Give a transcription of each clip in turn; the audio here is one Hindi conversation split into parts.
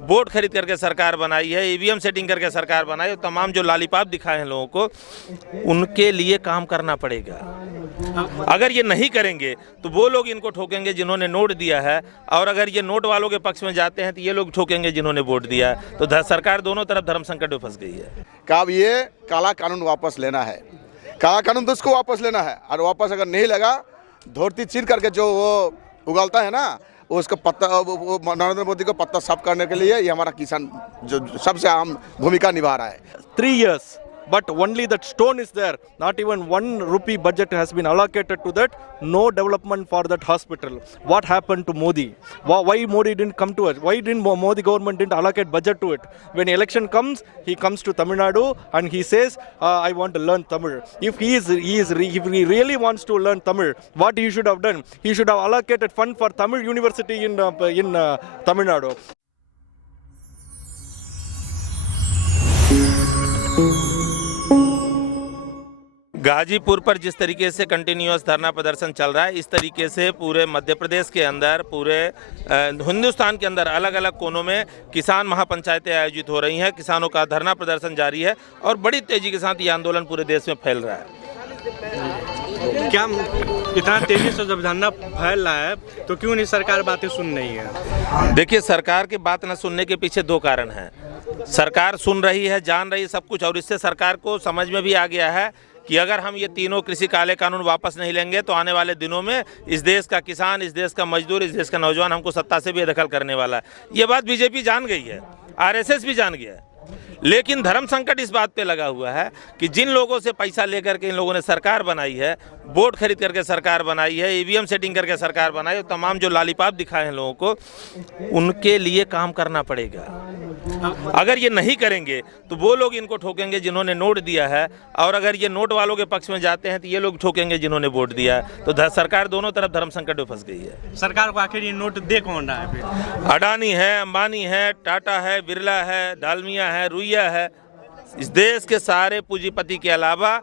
वोट खरीद करके सरकार बनाई है, ईवीएम सेटिंग करके सरकार बनाई है, तमाम जो लालीपाप दिखाए हैं लोगों को, उनके लिए काम करना पड़ेगा। अगर ये नहीं करेंगे तो वो लोग इनको ठोकेंगे जिन्होंने नोट दिया है, और अगर ये नोट वालों के पक्ष में जाते हैं तो ये लोग ठोकेंगे जिन्होंने वोट दिया है। तो सरकार दोनों तरफ धर्म संकट में फंस गई है। अब ये काला कानून वापस लेना है, काला कानून तो उसको वापस लेना है, और वापस अगर नहीं लगा, धोती चीर करके जो वो उगालता है ना, उसको पत्ता, नरेंद्र मोदी को पत्ता साफ करने के लिए ये हमारा किसान जो सबसे अहम भूमिका निभा रहा है। 3 years, but only that stone is there. Not even 1 rupee budget has been allocated to that. No development for that hospital. What happened to Modi? Why Modi didn't come to us? Why didn't Modi government didn't allocate budget to it? When election comes, he comes to Tamil Nadu and he says, "I want to learn Tamil." If he really wants to learn Tamil, what he should have done? He should have allocated fund for Tamil University in Tamil Nadu. Ghazipur पर जिस तरीके से कंटिन्यूअस धरना प्रदर्शन चल रहा है, इस तरीके से पूरे मध्य प्रदेश के अंदर, पूरे हिंदुस्तान के अंदर अलग अलग कोनों में किसान महापंचायतें आयोजित हो रही हैं। किसानों का धरना प्रदर्शन जारी है और बड़ी तेजी के साथ ये आंदोलन पूरे देश में फैल रहा है। क्या इतना तेजी से जब धरना फैल रहा है तो क्यों नहीं सरकार बातें सुन रही है? देखिए, सरकार की बात न सुनने के पीछे 2 कारण हैं। सरकार सुन रही है, जान रही है सब कुछ, और इससे सरकार को समझ में भी आ गया है कि अगर हम ये तीनों कृषि काले कानून वापस नहीं लेंगे तो आने वाले दिनों में इस देश का किसान, इस देश का मजदूर, इस देश का नौजवान हमको सत्ता से बेदखल करने वाला है। ये बात बीजेपी जान गई है, आरएसएस भी जान गया है। लेकिन धर्म संकट इस बात पे लगा हुआ है कि जिन लोगों से पैसा लेकर के इन लोगों ने सरकार बनाई है, वोट खरीद करके सरकार बनाई है, ईवीएम सेटिंग करके सरकार बनाई है, तमाम जो लालीपाप दिखाए हैं लोगों को, उनके लिए काम करना पड़ेगा। अगर ये नहीं करेंगे तो वो लोग इनको ठोकेंगे जिन्होंने नोट दिया है, और अगर ये नोट वालों के पक्ष में जाते हैं तो ये लोग ठोकेंगे जिन्होंने वोट दिया है। तो सरकार दोनों तरफ धर्म संकट में फंस गई है। सरकार को आखिर ये नोट दे कौन रहा है? अडानी है, अंबानी है, टाटा है, बिरला है, डालमिया है, रुइया है। इस देश के सारे पूंजीपति के अलावा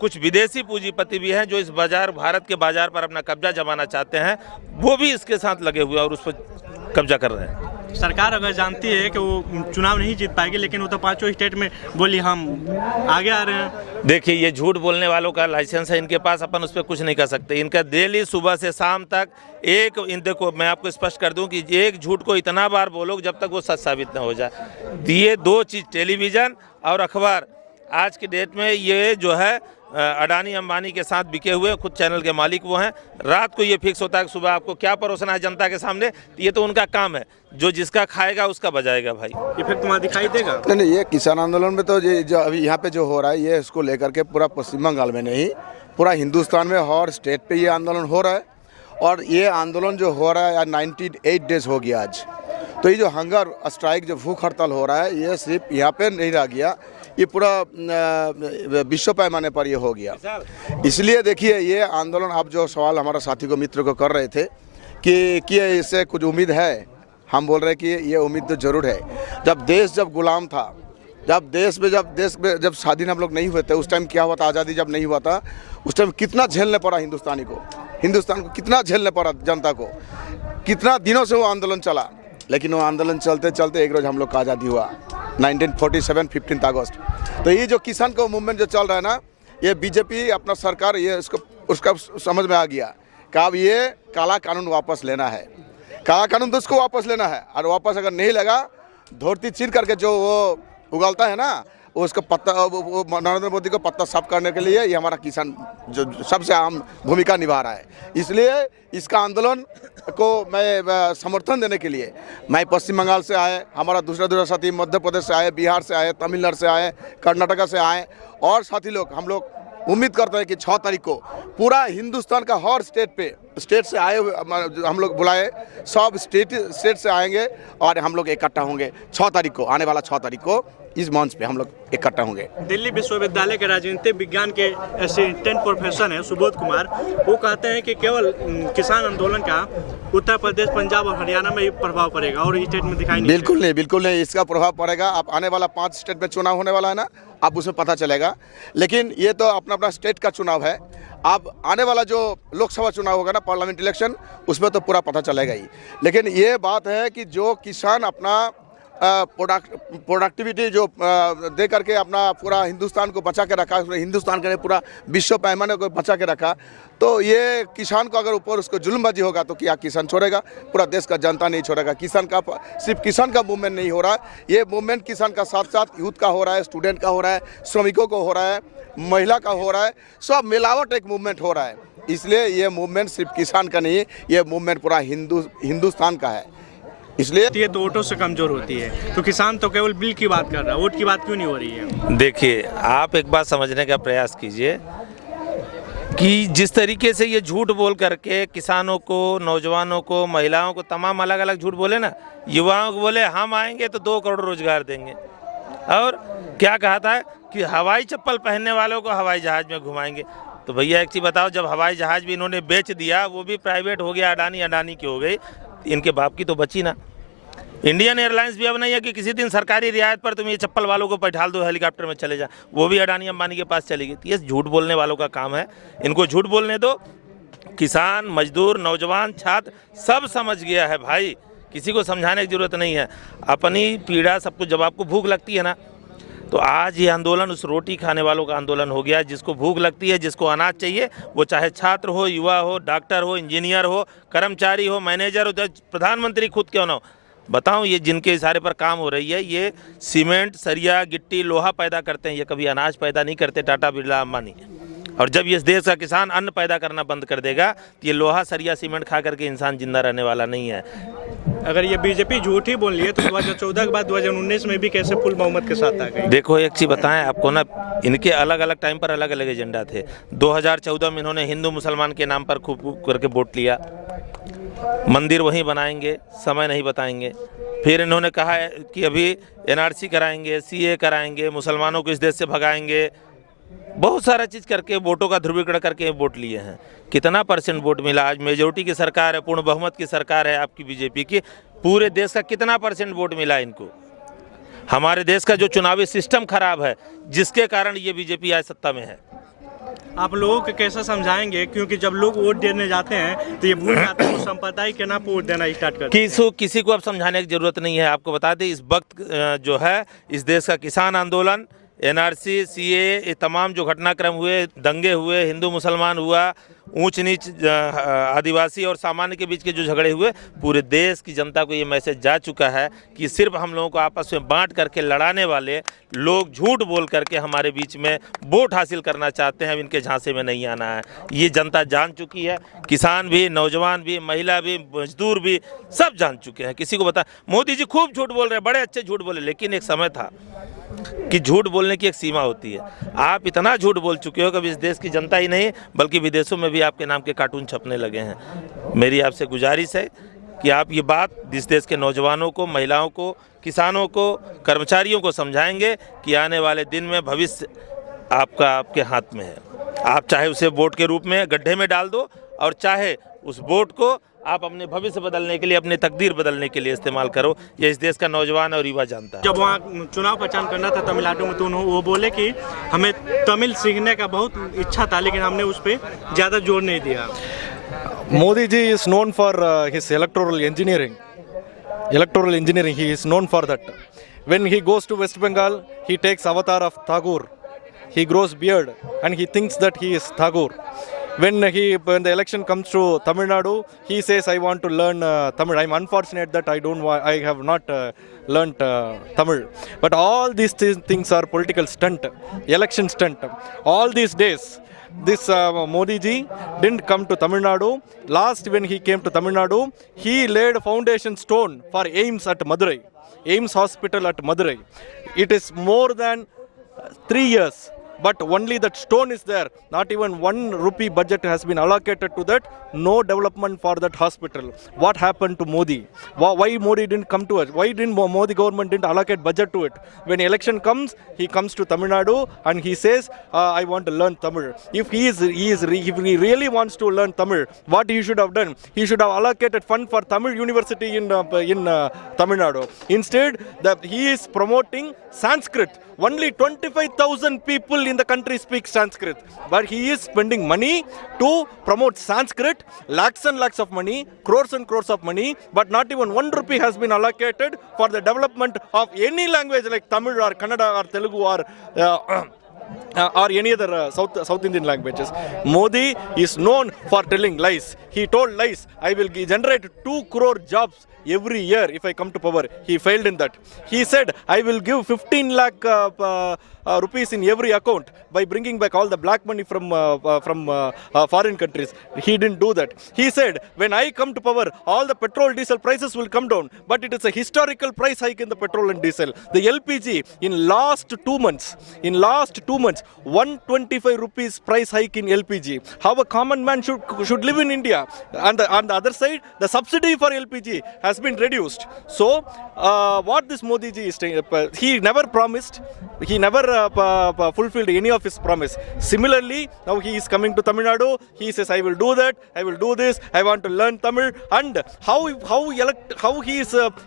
कुछ विदेशी पूंजीपति भी हैं जो इस बाजार, भारत के बाजार पर अपना कब्जा जमाना चाहते हैं, वो भी इसके साथ लगे हुए और उस पर कब्जा कर रहे हैं। सरकार अगर जानती है कि वो चुनाव नहीं जीत पाएगी, लेकिन वो तो 5 स्टेट में बोली हम आगे आ रहे हैं। देखिए, ये झूठ बोलने वालों का लाइसेंस है इनके पास, अपन उस पर कुछ नहीं कर सकते। इनका डेली सुबह से शाम तक देखो, मैं आपको स्पष्ट कर दूं कि एक झूठ को इतना बार बोलो जब तक वो सच साबित न हो जाए। ये 2 चीज़, टेलीविज़न और अखबार, आज की डेट में ये जो है अडानी अंबानी के साथ बिके हुए, खुद चैनल के मालिक वो हैं। रात को ये फिक्स होता है कि सुबह आपको क्या परोसना है जनता के सामने, ये तो उनका काम है। जो जिसका खाएगा उसका बजाएगा भाई। इफेक्ट तुम्हारा दिखाई देगा? नहीं, ये किसान आंदोलन में तो ये जो अभी यहाँ पे जो हो रहा है, ये इसको लेकर के पूरा पश्चिम बंगाल में नहीं, पूरा हिंदुस्तान में हर स्टेट पे ये आंदोलन हो रहा है। और ये आंदोलन जो हो रहा है 98 डेज हो गया आज। तो ये जो हंगर स्ट्राइक, जो भूख हड़ताल हो रहा है, ये सिर्फ यहाँ पे नहीं रह गया, ये पूरा विश्व पैमाने पर ये हो गया। इसलिए देखिए, ये आंदोलन, आप जो सवाल हमारा साथी को, मित्र को कर रहे थे कि इससे कुछ उम्मीद है, हम बोल रहे हैं कि ये उम्मीद तो जरूर है। जब देश गुलाम था, जब देश में स्वाधीन हम लोग नहीं हुए थे, उस टाइम क्या हुआ था, आज़ादी जब नहीं हुआ था, उस टाइम कितना झेलने पड़ा हिंदुस्तान को कितना झेलने पड़ा, जनता को कितना दिनों से वो आंदोलन चला। लेकिन वो आंदोलन चलते चलते एक रोज़ हम लोग का आज़ादी हुआ, 1947 15 अगस्त। तो ये जो किसान का मूवमेंट जो चल रहा है ना, ये बीजेपी अपना सरकार, ये उसका समझ में आ गया कि अब ये काला कानून वापस लेना है, काला कानून तो उसको वापस लेना है, और वापस अगर नहीं लगा, धोती चीर करके जो वो उगालता है ना, उसका पत्ता, नरेंद्र मोदी को पत्ता साफ करने के लिए ये हमारा किसान जो सबसे अहम भूमिका निभा रहा है। इसलिए इसका आंदोलन को मैं समर्थन देने के लिए, मैं पश्चिम बंगाल से आए, हमारा दूसरा साथी मध्य प्रदेश से आए, बिहार से आए, तमिलनाडु से आए, कर्नाटका से आए, और साथी लोग, हम लोग उम्मीद करते हैं कि 6 तारीख को पूरा हिंदुस्तान का हर स्टेट से आए हुए हम लोग बुलाए, सब स्टेट से आएंगे और हम लोग इकट्ठा होंगे 6 तारीख को, आने वाला 6 तारीख को इस मंच पे हम लोग इकट्ठा होंगे। दिल्ली विश्वविद्यालय के राजनीतिक विज्ञान के असिस्टेंट प्रोफेसर हैं सुबोध कुमार, वो कहते हैं कि केवल किसान आंदोलन का उत्तर प्रदेश, पंजाब और हरियाणा में ही प्रभाव पड़ेगा और स्टेट में दिखाई नहीं। बिल्कुल नहीं, इसका प्रभाव पड़ेगा। अब आने वाला 5 स्टेट में चुनाव होने वाला है ना, अब उसमें पता चलेगा। लेकिन ये तो अपना स्टेट का चुनाव है। अब आने वाला जो लोकसभा चुनाव होगा ना, पार्लियामेंट इलेक्शन, उसमें तो पूरा पता चलेगा ही। लेकिन ये बात है कि जो किसान अपना प्रोडक्टिविटी जो दे करके अपना पूरा हिंदुस्तान को बचा के रखा, हिंदुस्तान के पूरा विश्व पैमाने को बचा के रखा, तो ये किसान को अगर ऊपर उसको जुल्मबाजी होगा तो क्या किसान छोड़ेगा? पूरा देश का जनता नहीं छोड़ेगा। किसान का सिर्फ किसान का मूवमेंट नहीं हो रहा है, ये मूवमेंट किसान का साथ साथ यूथ का हो रहा है, स्टूडेंट का हो रहा है, श्रमिकों को हो रहा है, महिला का हो रहा है, सब मिलावट एक मूवमेंट हो रहा है। इसलिए ये मूवमेंट सिर्फ किसान का नहीं है, ये मूवमेंट पूरा हिंदुस्तान का है। इसलिए ये तो वोटों से कमजोर होती है, तो किसान तो केवल बिल की बात कर रहा है, वोट की बात क्यों नहीं हो रही है? देखिए, आप एक बात समझने का प्रयास कीजिए कि जिस तरीके से ये झूठ बोल करके किसानों को, नौजवानों को, महिलाओं को तमाम अलग अलग झूठ बोले ना, युवाओं को बोले हम आएंगे तो 2 करोड़ रोजगार देंगे, और क्या कहा था कि हवाई चप्पल पहनने वालों को हवाई जहाज में घुमाएंगे। तो भैया एक चीज़ बताओ, जब हवाई जहाज भी इन्होंने बेच दिया, वो भी प्राइवेट हो गया, अडानी की हो गई, इनके बाप की तो बची ना। इंडियन एयरलाइंस भी अब नहीं है कि किसी दिन सरकारी रियायत पर तुम ये चप्पल वालों को बैठाल दो, हेलीकॉप्टर में चले जा, वो भी अडानी अंबानी के पास चली गई। तो ये झूठ बोलने वालों का काम है, इनको झूठ बोलने दो। किसान, मजदूर, नौजवान, छात्र सब समझ गया है भाई, किसी को समझाने की जरूरत नहीं है। अपनी पीड़ा सबको, जब आपको भूख लगती है ना, तो आज ये आंदोलन उस रोटी खाने वालों का आंदोलन हो गया। जिसको भूख लगती है, जिसको अनाज चाहिए, वो चाहे छात्र हो, युवा हो, डॉक्टर हो, इंजीनियर हो, कर्मचारी हो, मैनेजर हो, प्रधानमंत्री खुद क्यों ना हो, बताऊं, ये जिनके इशारे पर काम हो रही है, ये सीमेंट, सरिया, गिट्टी, लोहा पैदा करते हैं, ये कभी अनाज पैदा नहीं करते, टाटा, बिरला, अंबानी। और जब ये देश का किसान अन्न पैदा करना बंद कर देगा, तो ये लोहा, सरिया, सीमेंट खा करके इंसान जिंदा रहने वाला नहीं है। अगर ये बीजेपी झूठ ही बोल रही है तो 2014 के बाद 2019 में भी कैसे फुल बहुमत के साथ आ गई? देखो, एक चीज़ बताएं आपको ना, इनके अलग अलग टाइम पर अलग अलग एजेंडा थे। 2014 में इन्होंने हिंदू मुसलमान के नाम पर खूब करके वोट लिया, मंदिर वहीं बनाएंगे, समय नहीं बताएंगे। फिर इन्होंने कहा है कि अभी NRC कराएंगे, CA कराएंगे, मुसलमानों को इस देश से भगाएंगे, बहुत सारा चीज़ करके वोटों का ध्रुवीकरण करके वोट लिए हैं। कितना % वोट मिला? आज मेजोरिटी की सरकार है, पूर्ण बहुमत की सरकार है आपकी बीजेपी की, पूरे देश का कितना % वोट मिला इनको? हमारे देश का जो चुनावी सिस्टम खराब है, जिसके कारण ये बीजेपी आज सत्ता में है। आप लोगों को कैसे समझाएंगे, क्योंकि जब लोग वोट देने जाते हैं तो ये भूल जाते हैं संप्रदाय के नाम पर वोट देना स्टार्ट करते हैं। किसी को अब समझाने की जरूरत नहीं है। आपको बता दें, इस वक्त जो है इस देश का किसान आंदोलन, NRC, CA, ये तमाम जो घटनाक्रम हुए, दंगे हुए, हिंदू मुसलमान हुआ, ऊंच नीच, आदिवासी और सामान्य के बीच के जो झगड़े हुए, पूरे देश की जनता को ये मैसेज जा चुका है कि सिर्फ हम लोगों को आपस में बांट करके लड़ाने वाले लोग झूठ बोल करके हमारे बीच में वोट हासिल करना चाहते हैं। अब इनके झांसे में नहीं आना है, ये जनता जान चुकी है। किसान भी, नौजवान भी, महिला भी, मजदूर भी, सब जान चुके हैं। किसी को बता, मोदी जी खूब झूठ बोल रहे हैं, बड़े अच्छे झूठ बोले, लेकिन एक समय था कि झूठ बोलने की एक सीमा होती है। आप इतना झूठ बोल चुके हो कि इस देश की जनता ही नहीं बल्कि विदेशों में भी आपके नाम के कार्टून छपने लगे हैं। मेरी आपसे गुजारिश है कि आप ये बात इस देश के नौजवानों को, महिलाओं को, किसानों को, कर्मचारियों को समझाएंगे कि आने वाले दिन में भविष्य आपके हाथ में है। आप चाहे उसे वोट के रूप में गड्ढे में डाल दो, और चाहे उस वोट को आप अपने भविष्य बदलने के लिए, अपनी तकदीर बदलने के लिए इस्तेमाल करो। ये इस देश का नौजवान और युवा जानता है। जब वहाँ चुनाव प्रचार करना था तमिलनाडु में, तो वो बोले कि हमें तमिल सीखने का बहुत इच्छा था, लेकिन हमने उस पर ज़्यादा जोर नहीं दिया। Modi ji is known for his electoral engineering. He is known for that. When he goes to West Bengal, he takes avatar of Tagore. He grows beard and he thinks that he is Tagore. When the election comes to Tamil Nadu, he says, I want to learn Tamil. I'm unfortunate that I have not learnt Tamil. But all these things are political stunt, election stunt. All these days, this Modi ji didn't come to Tamil Nadu. Last, when he came to Tamil Nadu, he laid a foundation stone for AIIMS at Madurai, AIIMS hospital at Madurai. It is more than 3 years. But only that stone is there. Not even 1 rupee budget has been allocated to that. No development for that hospital. What happened to Modi? Why Modi didn't come to us? Why didn't Modi government didn't allocate budget to it? When election comes, he comes to Tamil Nadu and he says, I want to learn Tamil. If he really wants to learn Tamil, what he should have done? He should have allocated fund for Tamil University in Tamil Nadu. Instead, he is promoting Sanskrit. Only 25,000 people in the country speaks Sanskrit, but he is spending money to promote Sanskrit, lakhs and lakhs of money, crores and crores of money, but not even 1 rupee has been allocated for the development of any language like Tamil or Kannada or Telugu or any other South Indian languages. Modi is known for telling lies. He told lies. I will generate 2 crore jobs every year if I come to power. He failed in that. He said, I will give 15 lakh rupees in every account by bringing back all the black money from foreign countries. He didn't do that. He said, when I come to power, all the petrol diesel prices will come down, but it is a historical price hike in the petrol and diesel. The LPG in last 2 months, 125 rupees price hike in LPG. How a common man should live in India. And on the other side, the subsidy for LPG has been reduced. So what this Modi ji is saying, he never promised, he never fulfilled any of his promise. Similarly, now he is coming to Tamil Nadu. He says, I will do that, I will do this, I want to learn Tamil. And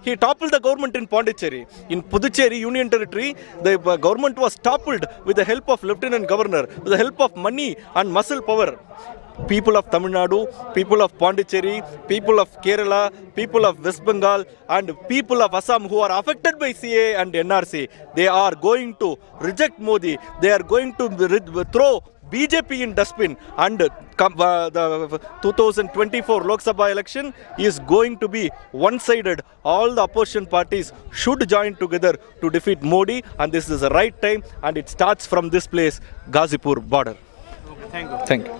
he toppled the government in Pondicherry. In Puducherry Union Territory, the government was toppled with the help of Lieutenant Governor, with the help of money and muscle power. People of Tamil Nadu, people of Pondicherry, people of Kerala, people of West Bengal, and people of Assam who are affected by CA and NRC, they are going to reject Modi. They are going to throw BJP in dustbin, and the 2024 Lok Sabha election is going to be one-sided. All the opposition parties should join together to defeat Modi, and this is the right time, and it starts from this place, Ghazipur border. Okay, thank you. Thank you.